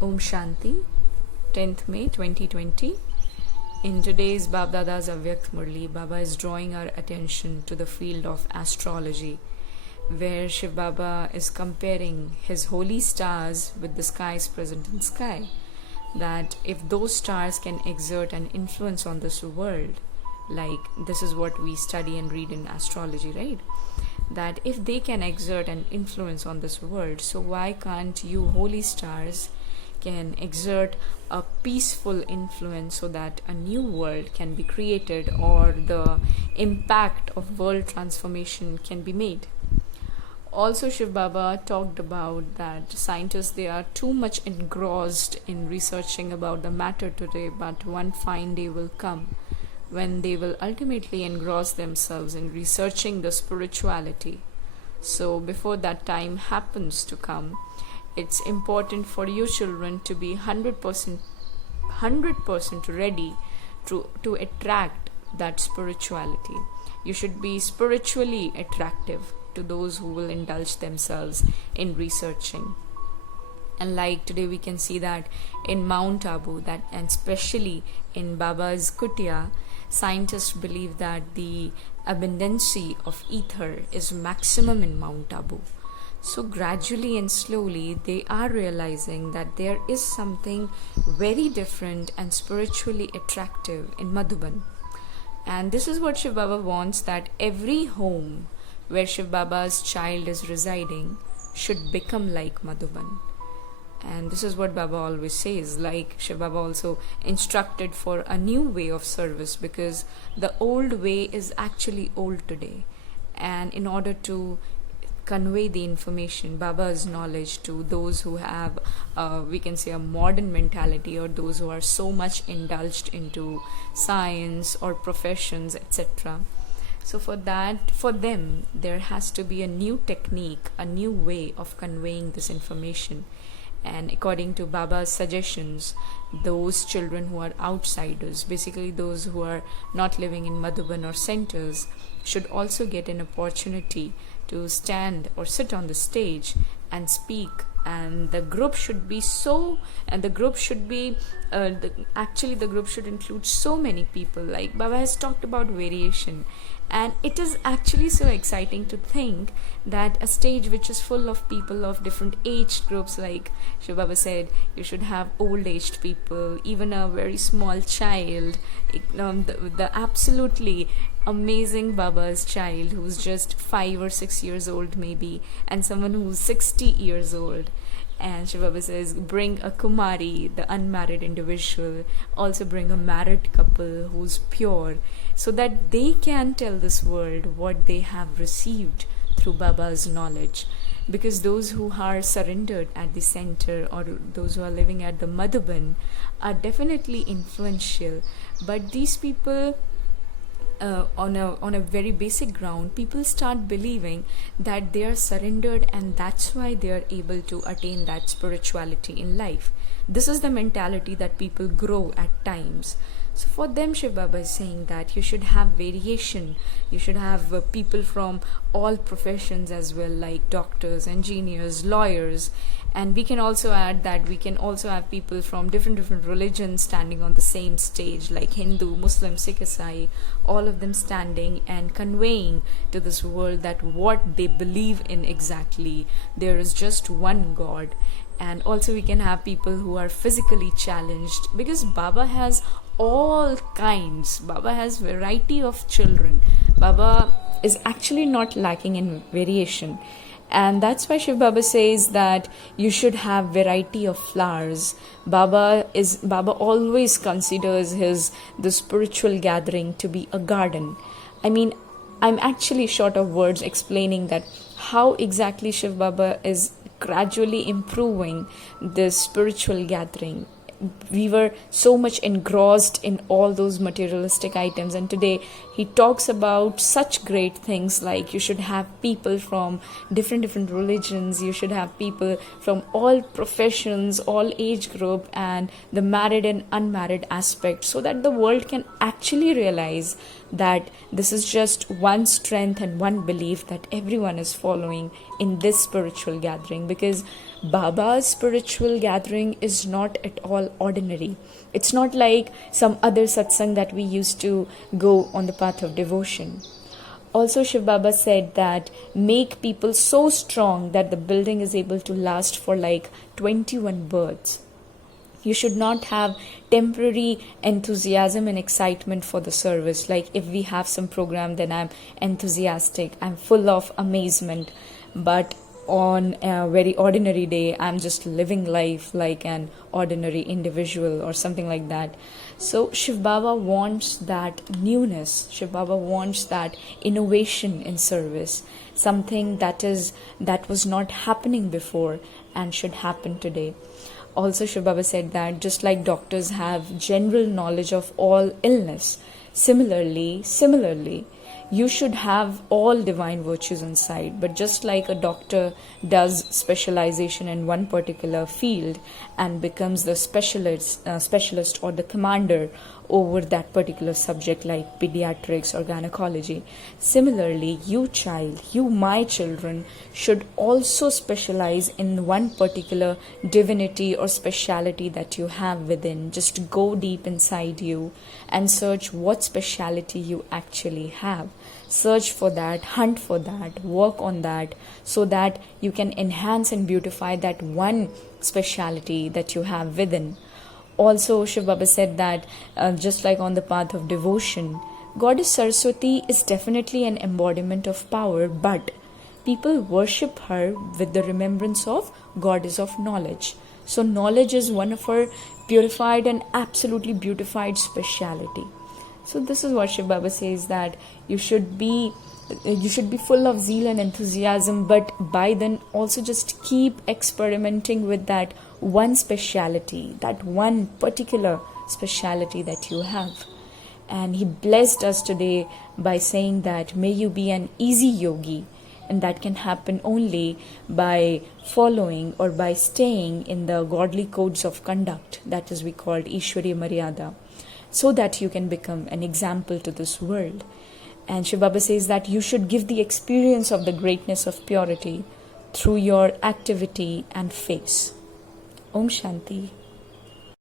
Om Shanti, 10th May 2020. In today's Bab Dada's Avyakt Murli, Baba is drawing our attention to the field of astrology, where Shiv Baba is comparing his holy stars with the skies present in sky. That if those stars can exert an influence on this world, like this is what we study and read in astrology, right? That if they can exert an influence on this world, so why can't you holy stars can exert a peaceful influence so that a new world can be created or the impact of world transformation can be made. Also, Shiv Baba talked about that scientists, they are too much engrossed in researching about the matter today, but one fine day will come when they will ultimately engross themselves in researching the spirituality. So before that time happens to come, it's important for you children to be 100% ready to attract that spirituality. You should be spiritually attractive to those who will indulge themselves in researching. And like today we can see that in Mount Abu, that and especially in Baba's Kutia, scientists believe that the abundancy of ether is maximum in Mount Abu. So gradually and slowly they are realizing that there is something very different and spiritually attractive in Madhuban. And this is what Shiv Baba wants, that every home where Shiv Baba's child is residing should become like Madhuban. And this is what Baba always says, like Shiv Baba also instructed for a new way of service, because the old way is actually old today. And in order to convey the information, Baba's knowledge to those who have, we can say, a modern mentality, or those who are so much indulged into science or professions, etc. So for them, there has to be a new technique, a new way of conveying this information. And according to Baba's suggestions, those children who are outsiders, basically those who are not living in Madhuban or centers, should also get an opportunity to stand or sit on the stage and speak. And the group should be the group should include so many people. Like Baba has talked about variation, and it is actually so exciting to think that a stage which is full of people of different age groups, like Shiv Baba said, you should have old aged people, even a very small child, the absolutely amazing Baba's child who's just 5 or 6 years old maybe, and someone who's 60 years old. And Shiv Baba says, bring a Kumari, the unmarried individual, also bring a married couple who's pure, so that they can tell this world what they have received through Baba's knowledge. Because those who are surrendered at the center, or those who are living at the Madhuban, are definitely influential. But these people, on a very basic ground, people start believing that they are surrendered, and that's why they are able to attain that spirituality in life. This is the mentality that people grow at times. So for them, Shiv Baba is saying that you should have variation. You should have people from all professions as well, like doctors, engineers, lawyers. And we can also add that we can also have people from different religions standing on the same stage, like Hindu, Muslim, Sikh, Isai, all of them standing and conveying to this world that what they believe in exactly. There is just one God. And also we can have people who are physically challenged, because Baba has all kinds. Baba has variety of children. Baba is actually not lacking in variation. And that's why Shiv Baba says that you should have variety of flowers. Baba always considers the spiritual gathering to be a garden. I mean, I'm actually short of words explaining that how exactly Shiv Baba is gradually improving this spiritual gathering. we were so much engrossed in all those materialistic items, and today he talks about such great things like you should have people from different religions, you should have people from all professions, all age group, and the married and unmarried aspect, so that the world can actually realize that this is just one strength and one belief that everyone is following in this spiritual gathering. Because Baba's spiritual gathering is not at all ordinary. It's not like some other satsang that we used to go on the path of devotion. Also, Shiv Baba said that make people so strong that the building is able to last for like 21 births. You should not have temporary enthusiasm and excitement for the service. Like if we have some program, then I'm enthusiastic, I'm full of amazement. But on a very ordinary day, I'm just living life like an ordinary individual or something like that. So Shiv Baba wants that newness. Shiv Baba wants that innovation in service, something that was not happening before and should happen today. Also, Shiv Baba said that just like doctors have general knowledge of all illness, similarly, you should have all divine virtues inside. But just like a doctor does specialization in one particular field and becomes the specialist or the commander over that particular subject, like pediatrics or gynecology, similarly, you my children, should also specialize in one particular divinity or speciality that you have within. Just go deep inside you and search what speciality you actually have. Search for that, hunt for that, work on that, so that you can enhance and beautify that one speciality that you have within. Also, Shiv Baba said that just like on the path of devotion, Goddess Saraswati is definitely an embodiment of power, but people worship her with the remembrance of Goddess of knowledge. So knowledge is one of her purified and absolutely beautified speciality. So this is what Shiv Baba says, that you should be full of zeal and enthusiasm, but by then also just keep experimenting with that one speciality, that one particular speciality that you have. And he blessed us today by saying that may you be an easy yogi, and that can happen only by following or by staying in the godly codes of conduct, that is we called Ishwariya Maryada, so that you can become an example to this world. And Shiv Baba says that you should give the experience of the greatness of purity through your activity and face. Om Shanti.